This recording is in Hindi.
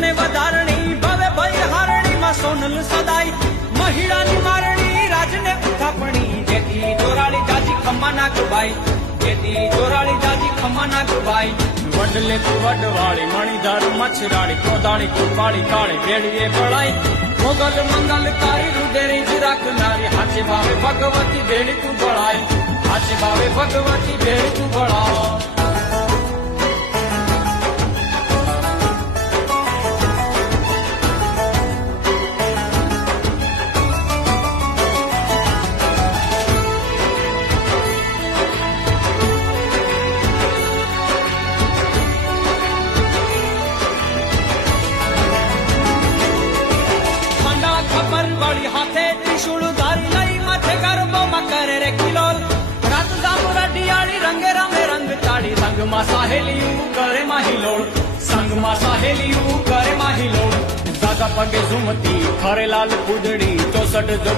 ने वधारणी भवे भई हारणी में सोनल सदाई महिला नी मारणी राज ने उठापणी जेती जोराली जाजी खम्मा ना गुबाई जेती जोराली जाजी खम्मा ना गुबाई वडले तू वडवाड़ी मणिधार मछराड़ी कोदाड़ी कुपाड़ी काली भेड़िए बड़ाई मोगल मंगल कारी रुदेरी जिराक नारी हाचे भावे भगवती भेड़ तू बड़ाई हाचे भावे भगवती भेड़ तू बड़ाओ हाथे त्रिशूल धारी लई माथे गरबो में करे रे किलोल रात जामु रडियाली रंगे रमे रंग चाड़ी संग मा साहेलियू करे माहिलोल संग मा साहेलियू करे माहिलोल दादा पगे झुमती खरे लाल पुदड़ी 64 जो